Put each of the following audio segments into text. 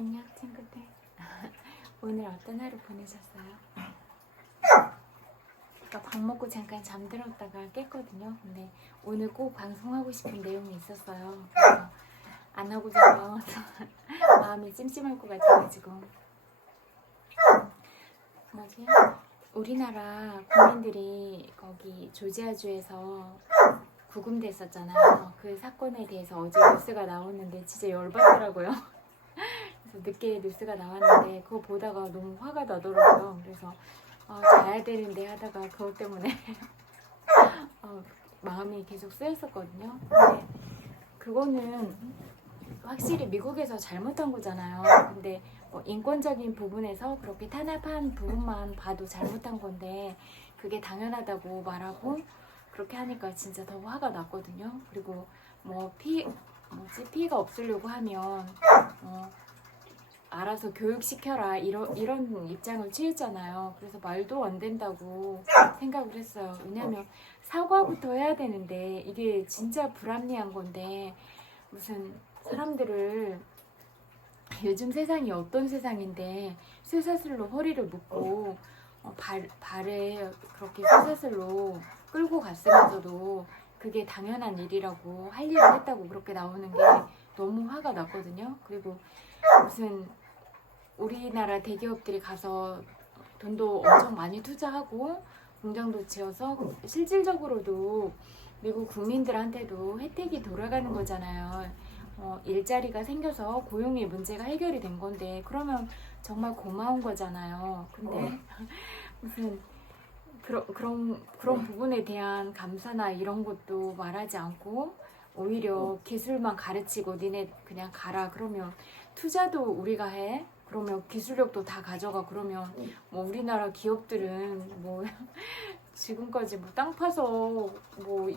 안녕 친구들. 오늘 어떤 하루 보내셨어요? 아까 밥 먹고 잠깐 잠들었다가 깼거든요. 근데 오늘 꼭 방송하고 싶은 내용이 있었어요. 그래서 안 하고 자면 마음이 찜찜할 것 같아가지고. 뭐지? 우리나라 국민들이 거기 조지아주에서 구금됐었잖아요. 그 사건에 대해서 어제 뉴스가 나왔는데 진짜 열받더라고요. 그래서 늦게 뉴스가 나왔는데 그거 보다가 너무 화가 나더라고요. 그래서 자야 되는데 하다가 그것 때문에 마음이 계속 쓰였었거든요. 근데 그거는 확실히 미국에서 잘못한 거잖아요. 근데 인권적인 부분에서 그렇게 탄압한 부분만 봐도 잘못한 건데 그게 당연하다고 말하고 그렇게 하니까 진짜 더 화가 났거든요. 그리고 피해가 없으려고 하면 알아서 교육시켜라 이런 입장을 취했잖아요. 그래서 말도 안 된다고 생각을 했어요. 왜냐면 사과부터 해야 되는데 이게 진짜 불합리한 건데 무슨 사람들을 요즘 세상이 어떤 세상인데 쇠사슬로 허리를 묶고 발에 그렇게 쇠사슬로 끌고 갔으면서도 그게 당연한 일이라고 할 일을 했다고 그렇게 나오는 게 너무 화가 났거든요. 그리고 무슨 우리나라 대기업들이 가서 돈도 엄청 많이 투자하고 공장도 지어서 실질적으로도 미국 국민들한테도 혜택이 돌아가는 거잖아요. 일자리가 생겨서 고용의 문제가 해결이 된 건데 그러면 정말 고마운 거잖아요. 근데 무슨 그런 부분에 대한 감사나 이런 것도 말하지 않고 오히려 기술만 가르치고 니네 그냥 가라 그러면 투자도 우리가 해? 그러면 기술력도 다 가져가 그러면 우리나라 기업들은 지금까지 땅 파서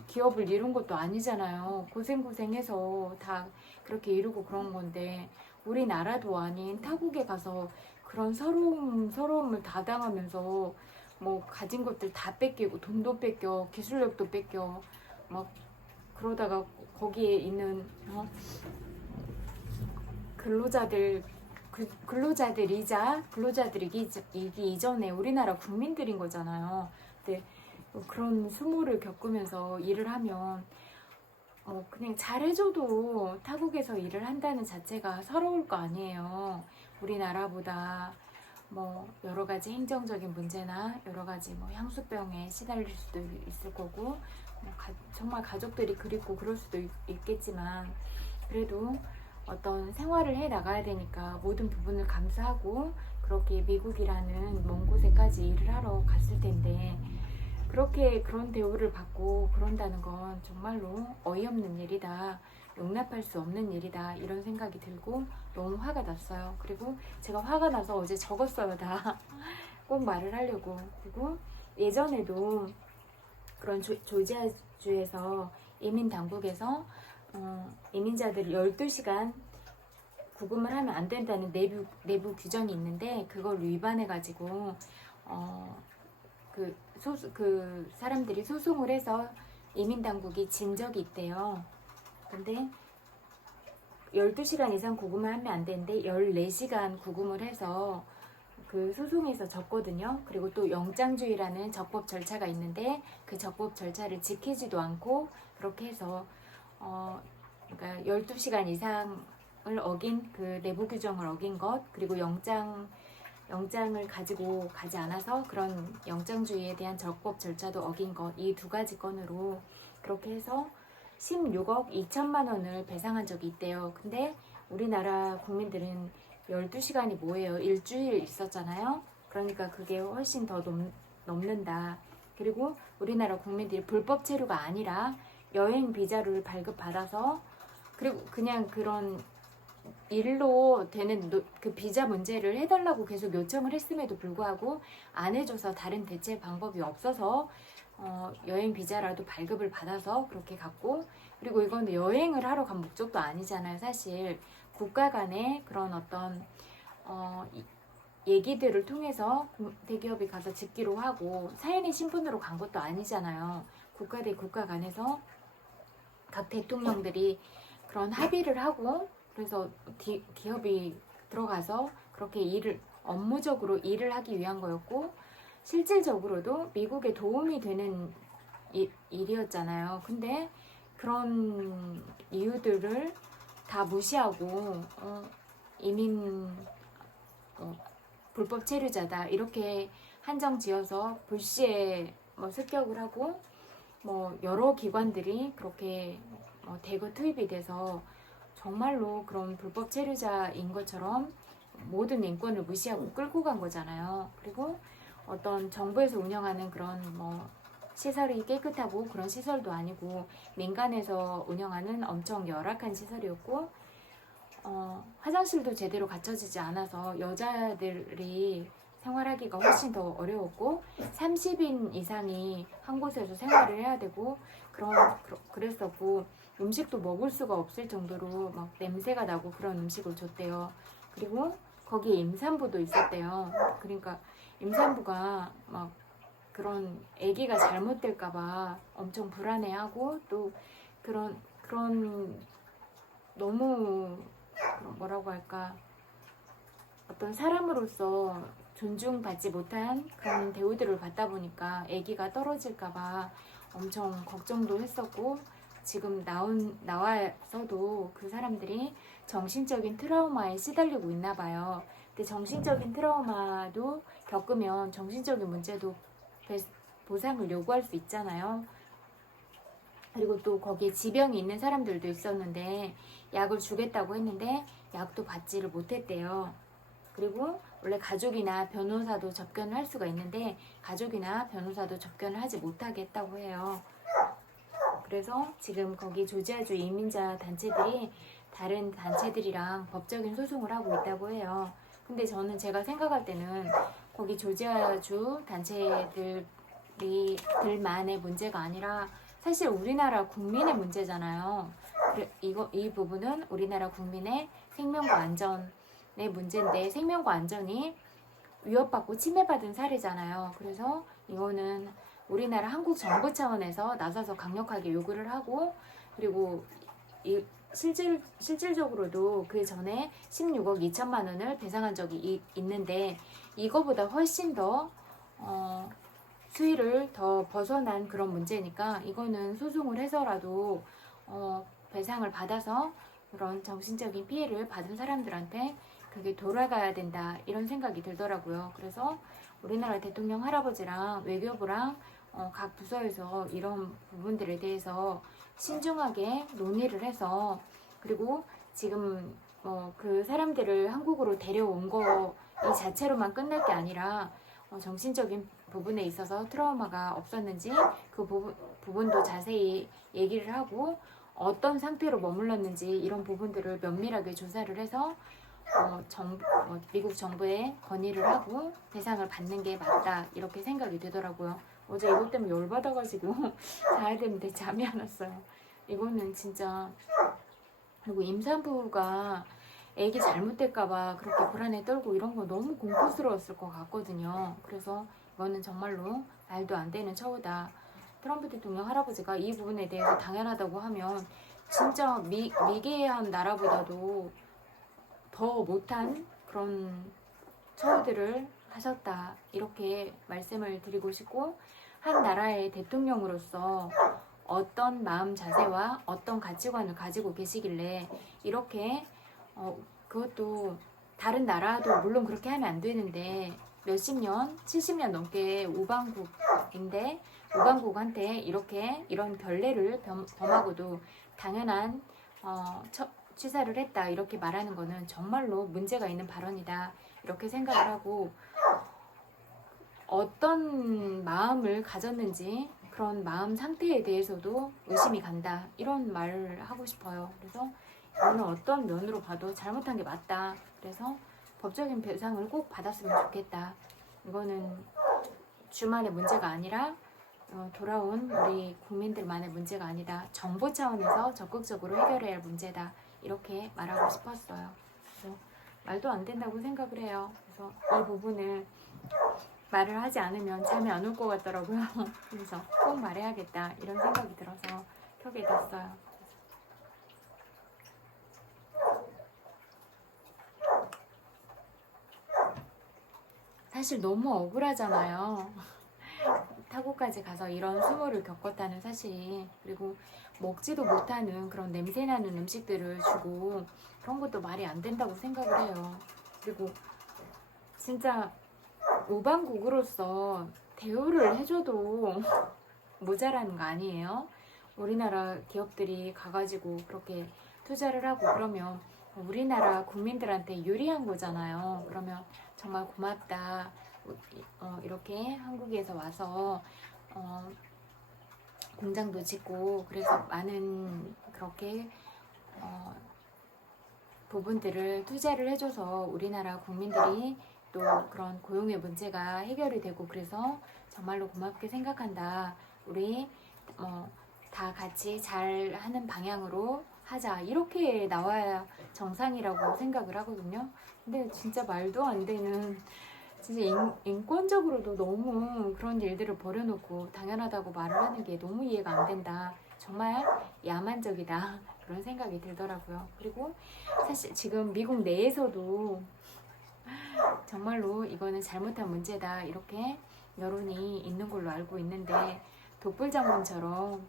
기업을 이룬 것도 아니잖아요. 고생해서 다 그렇게 이루고 그런 건데 우리나라도 아닌 타국에 가서 그런 서러움을 다 당하면서 가진 것들 다 뺏기고 돈도 뺏겨 기술력도 뺏겨 그러다가 거기에 있는 근로자들이기 이전에 우리나라 국민들인 거잖아요. 근데 그런 수모를 겪으면서 일을 하면 그냥 잘해줘도 타국에서 일을 한다는 자체가 서러울 거 아니에요. 우리나라보다 여러 가지 행정적인 문제나 여러 가지 향수병에 시달릴 수도 있을 거고 정말 가족들이 그립고 그럴 수도 있겠지만 그래도 어떤 생활을 해 나가야 되니까 모든 부분을 감수하고 그렇게 미국이라는 먼 곳에까지 일을 하러 갔을 텐데 그렇게 그런 대우를 받고 그런다는 건 정말로 어이없는 일이다. 용납할 수 없는 일이다. 이런 생각이 들고 너무 화가 났어요. 그리고 제가 화가 나서 어제 적었어요. 다. 꼭 말을 하려고. 그리고 예전에도 그런 조지아주에서 이민 당국에서 이민자들이 12시간 구금을 하면 안 된다는 내부 규정이 있는데 그걸 위반해가지고 그 사람들이 소송을 해서 이민 당국이 진 적이 있대요. 근데 12시간 이상 구금을 하면 안 되는데 14시간 구금을 해서 그 소송에서 졌거든요. 그리고 또 영장주의라는 적법 절차가 있는데 그 적법 절차를 지키지도 않고 그렇게 해서 그러니까 12시간 이상을 어긴 그 내부 규정을 어긴 것 그리고 영장을 가지고 가지 않아서 그런 영장주의에 대한 적법 절차도 어긴 것 이 두 가지 건으로 그렇게 해서 16억 2천만 원을 배상한 적이 있대요. 근데 우리나라 국민들은 12시간이 뭐예요? 일주일 있었잖아요. 그러니까 그게 훨씬 더 넘는다. 그리고 우리나라 국민들이 불법 체류가 아니라 여행 비자를 발급받아서 그리고 그냥 그런 일로 되는 그 비자 문제를 해달라고 계속 요청을 했음에도 불구하고 안 해줘서 다른 대체 방법이 없어서 여행 비자라도 발급을 받아서 그렇게 갔고 그리고 이건 여행을 하러 간 목적도 아니잖아요. 사실 국가 간의 그런 어떤 얘기들을 통해서 대기업이 가서 집기로 하고 사연의 신분으로 간 것도 아니잖아요. 국가 대 국가 간에서 각 대통령들이 그런 합의를 하고 그래서 기업이 들어가서 그렇게 업무적으로 일을 하기 위한 거였고, 실질적으로도 미국에 도움이 되는 일이었잖아요. 근데 그런 이유들을 다 무시하고 이민 불법 체류자다 이렇게 한정 지어서 불시에 습격을 하고 여러 기관들이 그렇게 대거 투입이 돼서 정말로 그런 불법 체류자인 것처럼 모든 인권을 무시하고 끌고 간 거잖아요. 그리고 어떤 정부에서 운영하는 그런 시설이 깨끗하고 그런 시설도 아니고 민간에서 운영하는 엄청 열악한 시설이었고, 화장실도 제대로 갖춰지지 않아서 여자들이 생활하기가 훨씬 더 어려웠고, 30인 이상이 한 곳에서 생활을 해야 되고 그랬었고, 음식도 먹을 수가 없을 정도로 막 냄새가 나고 그런 음식을 줬대요. 그리고 거기에 임산부도 있었대요. 그러니까 임산부가 막 그런 아기가 잘못될까봐 엄청 불안해하고, 또 그런 너무 뭐라고 할까, 어떤 사람으로서 존중받지 못한 그런 대우들을 받다 보니까 아기가 떨어질까봐 엄청 걱정도 했었고, 지금 나와서도 그 사람들이 정신적인 트라우마에 시달리고 있나 봐요. 근데 정신적인 트라우마도 겪으면 정신적인 문제도 보상을 요구할 수 있잖아요. 그리고 또 거기에 지병이 있는 사람들도 있었는데 약을 주겠다고 했는데 약도 받지를 못했대요. 그리고 원래 가족이나 변호사도 접견을 할 수가 있는데 가족이나 변호사도 접견을 하지 못하게 했다고 해요. 그래서 지금 거기 조지아주 이민자 단체들이 다른 단체들이랑 법적인 소송을 하고 있다고 해요. 근데 저는 제가 생각할 때는 거기 조지아주 단체들만의 문제가 아니라 사실 우리나라 국민의 문제잖아요. 이 부분은 우리나라 국민의 생명과 안전의 문제인데, 생명과 안전이 위협받고 침해받은 사례잖아요. 그래서 이거는 우리나라 한국 정부 차원에서 나서서 강력하게 요구를 하고, 그리고 실질적으로도 그 전에 16억 2천만 원을 배상한 적이 있는데, 이거보다 훨씬 더 수위를 더 벗어난 그런 문제니까 이거는 소송을 해서라도 배상을 받아서 그런 정신적인 피해를 받은 사람들한테 그게 돌아가야 된다, 이런 생각이 들더라고요. 그래서 우리나라 대통령 할아버지랑 외교부랑 각 부서에서 이런 부분들에 대해서 신중하게 논의를 해서, 그리고 지금 그 사람들을 한국으로 데려온 거 이 자체로만 끝날 게 아니라 정신적인 부분에 있어서 트라우마가 없었는지 그 부분도 자세히 얘기를 하고, 어떤 상태로 머물렀는지 이런 부분들을 면밀하게 조사를 해서 미국 정부에 건의를 하고 배상을 받는 게 맞다, 이렇게 생각이 되더라고요. 어제 이것 때문에 열받아가지고 자야 되는데 잠이 안 왔어요. 이거는 진짜. 그리고 임산부가 애기 잘못될까봐 그렇게 불안에 떨고 이런 거 너무 공포스러웠을 것 같거든요. 그래서 이거는 정말로 말도 안 되는 처우다. 트럼프 대통령 할아버지가 이 부분에 대해서 당연하다고 하면 진짜 미개한 나라보다도 더 못한 그런 처우들을 하셨다, 이렇게 말씀을 드리고 싶고, 한 나라의 대통령으로서 어떤 마음 자세와 어떤 가치관을 가지고 계시길래 이렇게 그것도 다른 나라도 물론 그렇게 하면 안 되는데 몇십 년, 70년 넘게 우방국인데 우방국한테 이런 결례를 범하고도 당연한 취사를 했다, 이렇게 말하는 거는 정말로 문제가 있는 발언이다, 이렇게 생각을 하고, 어떤 마음을 가졌는지 그런 마음 상태에 대해서도 의심이 간다, 이런 말을 하고 싶어요. 그래서 이거는 어떤 면으로 봐도 잘못한 게 맞다. 그래서 법적인 배상을 꼭 받았으면 좋겠다. 이거는 주만의 문제가 아니라 돌아온 우리 국민들만의 문제가 아니다. 정부 차원에서 적극적으로 해결해야 할 문제다, 이렇게 말하고 싶었어요. 그래서 말도 안 된다고 생각을 해요. 그래서 이 부분을 말을 하지 않으면 잠이 안 올 것 같더라고요. 그래서 꼭 말해야겠다, 이런 생각이 들어서 켜게 됐어요. 사실 너무 억울하잖아요. 타국까지 가서 이런 수모를 겪었다는 사실이. 그리고 먹지도 못하는 그런 냄새나는 음식들을 주고 그런 것도 말이 안 된다고 생각을 해요. 그리고 진짜 우방국으로서 대우를 해줘도 모자라는 거 아니에요? 우리나라 기업들이 가가지고 그렇게 투자를 하고 그러면 우리나라 국민들한테 유리한 거잖아요. 그러면 정말 고맙다. 이렇게 한국에서 와서 공장도 짓고 그래서 많은 그렇게 부분들을 투자를 해줘서 우리나라 국민들이 또 그런 고용의 문제가 해결이 되고 그래서 정말로 고맙게 생각한다. 우리 다 같이 잘 하는 방향으로 하자. 이렇게 나와야 정상이라고 생각을 하거든요. 근데 진짜 말도 안 되는, 진짜 인권적으로도 너무 그런 일들을 벌여놓고 당연하다고 말을 하는 게 너무 이해가 안 된다. 정말 야만적이다. 그런 생각이 들더라고요. 그리고 사실 지금 미국 내에서도 정말로 이거는 잘못한 문제다. 이렇게 여론이 있는 걸로 알고 있는데 독불장군처럼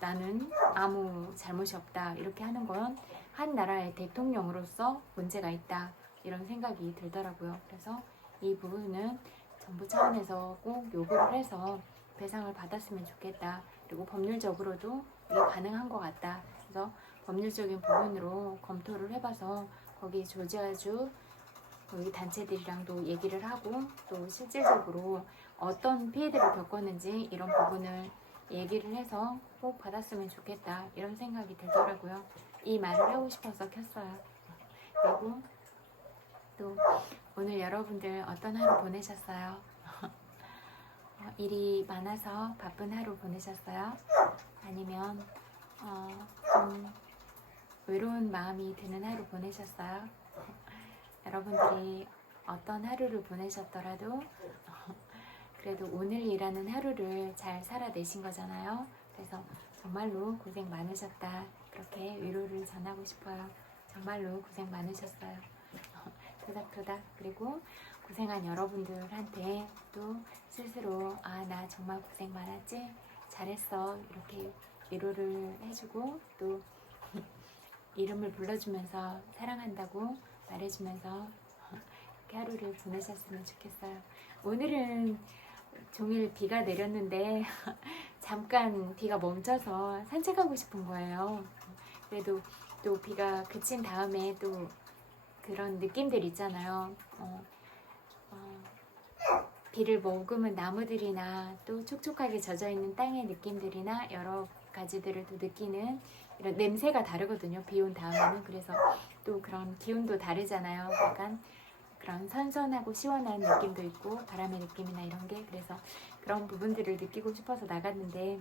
나는 아무 잘못이 없다 이렇게 하는 건 한 나라의 대통령으로서 문제가 있다 이런 생각이 들더라고요. 그래서 이 부분은 정부 차원에서 꼭 요구를 해서 배상을 받았으면 좋겠다. 그리고 법률적으로도 이게 가능한 것 같다. 그래서 법률적인 부분으로 검토를 해봐서 거기 조지아주 거기 단체들이랑도 얘기를 하고 또 실질적으로 어떤 피해들을 겪었는지 이런 부분을 얘기를 해서 꼭 받았으면 좋겠다 이런 생각이 들더라고요. 이 말을 하고 싶어서 켰어요. 그리고 또 오늘 여러분들 어떤 하루 보내셨어요? 일이 많아서 바쁜 하루 보내셨어요? 아니면 좀 외로운 마음이 드는 하루 보내셨어요? 여러분들이 어떤 하루를 보내셨더라도 그래도 오늘이라는 하루를 잘 살아내신 거잖아요. 그래서 정말로 고생 많으셨다. 그렇게 위로를 전하고 싶어요. 정말로 고생 많으셨어요. 토닥토닥. 그리고 고생한 여러분들한테 또 스스로 나 정말 고생 많았지? 잘했어. 이렇게 위로를 해주고 또 이름을 불러주면서 사랑한다고 말해주면서 이렇게 하루를 보내셨으면 좋겠어요. 오늘은 종일 비가 내렸는데 잠깐 비가 멈춰서 산책하고 싶은 거예요. 그래도 또 비가 그친 다음에 또 그런 느낌들 있잖아요. 비를 머금은 나무들이나 또 촉촉하게 젖어있는 땅의 느낌들이나 여러 가지들을 또 느끼는 이런 냄새가 다르거든요. 비 온 다음에는. 그래서 또 그런 기운도 다르잖아요. 약간 그런 선선하고 시원한 느낌도 있고 바람의 느낌이나 이런 게. 그래서 그런 부분들을 느끼고 싶어서 나갔는데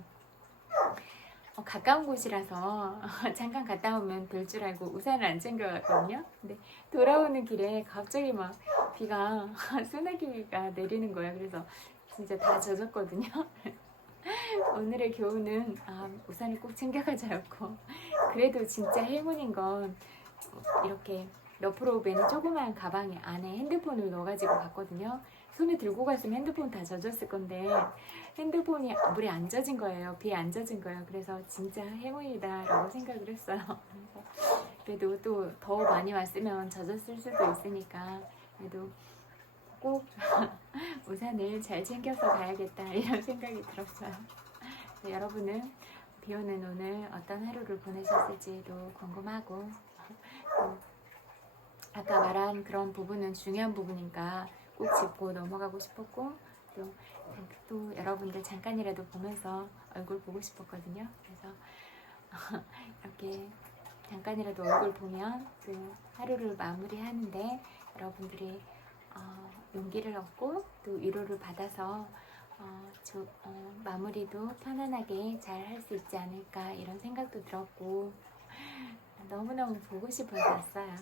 가까운 곳이라서 잠깐 갔다 오면 될 줄 알고 우산을 안 챙겨갔거든요. 근데 돌아오는 길에 갑자기 막 비가 소나기가 내리는 거예요. 그래서 진짜 다 젖었거든요. 오늘의 교훈은 우산을 꼭 챙겨가자였고, 그래도 진짜 행운인 건 이렇게 옆으로 매는 조그마한 가방에 안에 핸드폰을 넣어가지고 갔거든요. 손에 들고 갔으면 핸드폰 다 젖었을 건데 핸드폰이 물에 안 젖은 거예요. 비에 안 젖은 거예요. 그래서 진짜 행운이다 라고 생각을 했어요. 그래도 또 더 많이 왔으면 젖었을 수도 있으니까 그래도 꼭 우산을 잘 챙겨서 가야겠다 이런 생각이 들었어요. 여러분은 비 오는 오늘 어떤 하루를 보내셨을지도 궁금하고 또 아까 말한 그런 부분은 중요한 부분이니까 꼭 짚고 넘어가고 싶었고 또 여러분들 잠깐이라도 보면서 얼굴 보고 싶었거든요. 그래서 이렇게 잠깐이라도 얼굴 보면 그 하루를 마무리하는데 여러분들이 용기를 얻고 또 위로를 받아서 마무리도 편안하게 잘 할 수 있지 않을까 이런 생각도 들었고 너무너무 보고 싶어서 왔어요.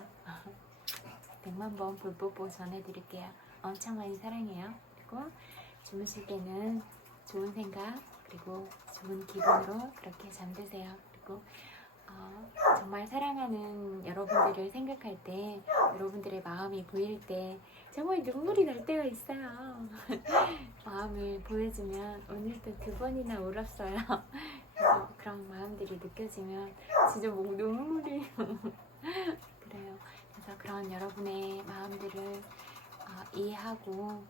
100만 번 볼뽀뽀 전해드릴게요. 엄청 많이 사랑해요. 그리고 주무실 때는 좋은 생각 그리고 좋은 기분으로 그렇게 잠드세요. 그리고 정말 사랑하는 여러분들을 생각할 때, 여러분들의 마음이 보일 때 정말 눈물이 날 때가 있어요. 마음을 보여주면 오늘도 2번이나 울었어요. 그래서 그런 마음들이 느껴지면 진짜 목 눈물이 그래요. 그래서 그런 여러분의 마음들을 이해하고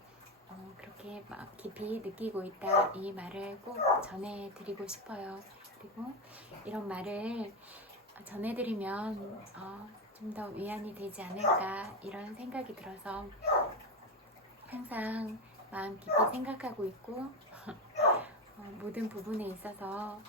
그렇게 막 깊이 느끼고 있다, 이 말을 꼭 전해드리고 싶어요. 그리고 이런 말을 전해드리면 좀 더 위안이 되지 않을까, 이런 생각이 들어서 항상 마음 깊이 생각하고 있고 모든 부분에 있어서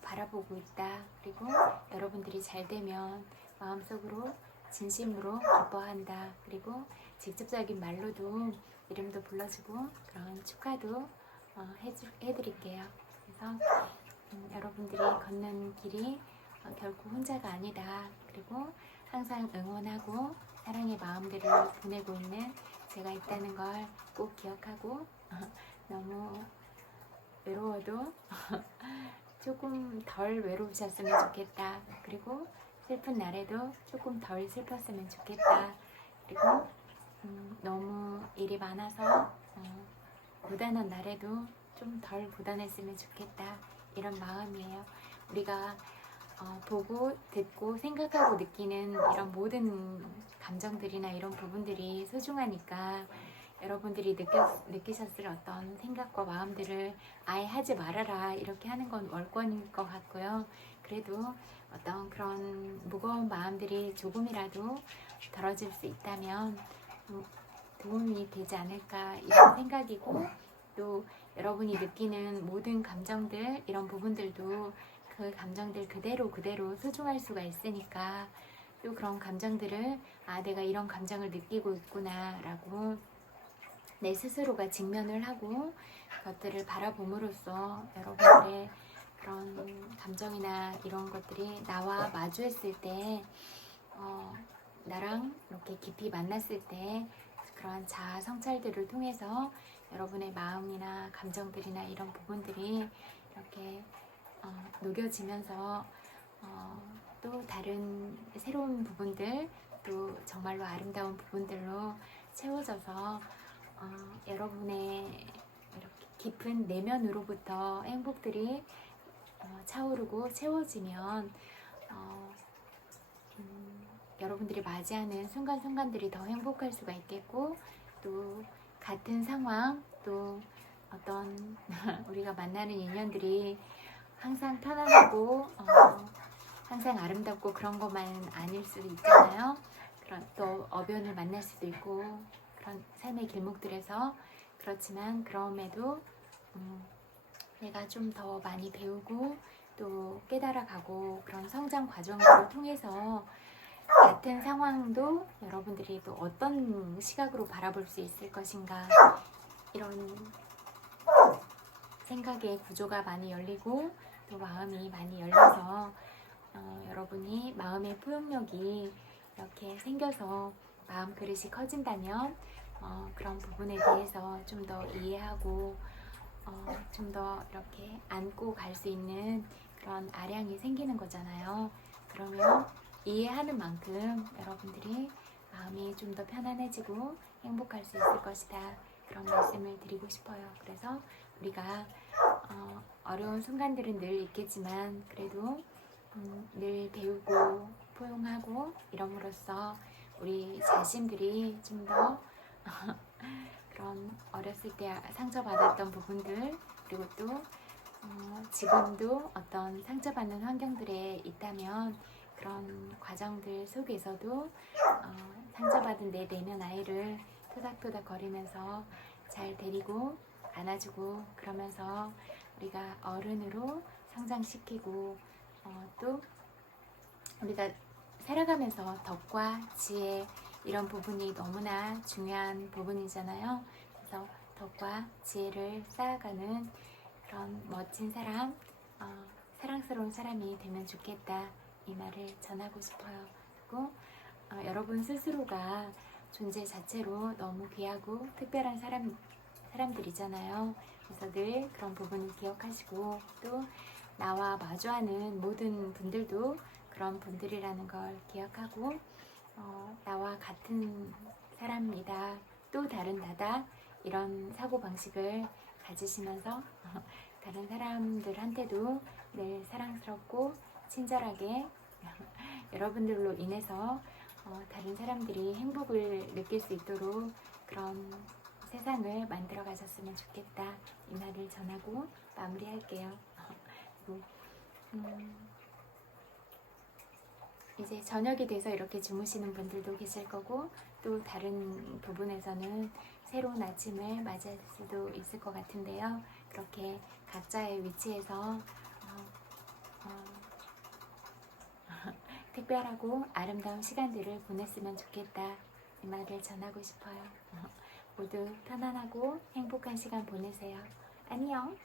바라보고 있다. 그리고 여러분들이 잘 되면 마음속으로 진심으로 기뻐한다. 그리고 직접적인 말로도 이름도 불러주고 그런 축하도 해드릴게요. 그래서 여러분들이 걷는 길이 결코 혼자가 아니다. 그리고 항상 응원하고 사랑의 마음들을 보내고 있는 제가 있다는 걸 꼭 기억하고 너무 외로워도 조금 덜 외로우셨으면 좋겠다. 그리고 슬픈 날에도 조금 덜 슬펐으면 좋겠다. 그리고 너무 일이 많아서 고단한 날에도 좀 덜 고단했으면 좋겠다. 이런 마음이에요. 우리가 보고 듣고 생각하고 느끼는 이런 모든 감정들이나 이런 부분들이 소중하니까 여러분들이 느끼셨을 어떤 생각과 마음들을 아예 하지 말아라, 이렇게 하는 건 월권일 것 같고요. 그래도 어떤 그런 무거운 마음들이 조금이라도 덜어질 수 있다면 도움이 되지 않을까, 이런 생각이고, 또 여러분이 느끼는 모든 감정들, 이런 부분들도 그 감정들 그대로 소중할 수가 있으니까, 또 그런 감정들을 내가 이런 감정을 느끼고 있구나 라고 내 스스로가 직면을 하고 그것들을 바라봄으로써 여러분들의 그런 감정이나 이런 것들이 나와 마주했을 때 나랑 이렇게 깊이 만났을 때 그러한 자아 성찰들을 통해서 여러분의 마음이나 감정들이나 이런 부분들이 이렇게 녹여지면서 또 다른 새로운 부분들, 또 정말로 아름다운 부분들로 채워져서 여러분의 이렇게 깊은 내면으로부터 행복들이 차오르고 채워지면 여러분들이 맞이하는 순간순간들이 더 행복할 수가 있겠고, 또 같은 상황, 또 어떤 우리가 만나는 인연들이 항상 편안하고 항상 아름답고 그런 것만 아닐 수도 있잖아요. 그런 또 어변을 만날 수도 있고 그런 삶의 길목들에서. 그렇지만 그럼에도 내가 좀 더 많이 배우고 또 깨달아가고 그런 성장 과정을 통해서 같은 상황도 여러분들이 또 어떤 시각으로 바라볼 수 있을 것인가, 이런 생각의 구조가 많이 열리고 또 마음이 많이 열려서 여러분이 마음의 포용력이 이렇게 생겨서 마음 그릇이 커진다면 그런 부분에 대해서 좀 더 이해하고 좀 더 이렇게 안고 갈 수 있는 그런 아량이 생기는 거잖아요. 그러면 이해하는 만큼 여러분들이 마음이 좀 더 편안해지고 행복할 수 있을 것이다. 그런 말씀을 드리고 싶어요. 그래서 우리가 어려운 순간들은 늘 있겠지만 그래도 늘 배우고 포용하고 이럼으로써 우리 자신들이 좀 더 그런 어렸을 때 상처받았던 부분들, 그리고 또 지금도 어떤 상처받는 환경들에 있다면 그런 과정들 속에서도 상처받은 내 내면 아이를 토닥토닥 거리면서 잘 데리고 안아주고, 그러면서 우리가 어른으로 성장시키고 또 우리가 살아가면서 덕과 지혜, 이런 부분이 너무나 중요한 부분이잖아요. 그래서 덕과 지혜를 쌓아가는 그런 멋진 사람, 사랑스러운 사람이 되면 좋겠다, 이 말을 전하고 싶어요. 그리고 여러분 스스로가 존재 자체로 너무 귀하고 특별한 사람들이잖아요. 그래서 늘 그런 부분을 기억하시고, 또 나와 마주하는 모든 분들도 그런 분들이라는 걸 기억하고 나와 같은 사람이다, 또 다른 나다, 이런 사고방식을 가지시면서 다른 사람들한테도 늘 사랑스럽고 친절하게 여러분들로 인해서 다른 사람들이 행복을 느낄 수 있도록 그런 세상을 만들어 가셨으면 좋겠다, 이 말을 전하고 마무리할게요. 이제 저녁이 돼서 이렇게 주무시는 분들도 계실 거고, 또 다른 부분에서는 새로운 아침을 맞이할 수도 있을 것 같은데요. 그렇게 각자의 위치에서 특별하고 아름다운 시간들을 보냈으면 좋겠다, 이 말을 전하고 싶어요. 모두 편안하고 행복한 시간 보내세요. 안녕.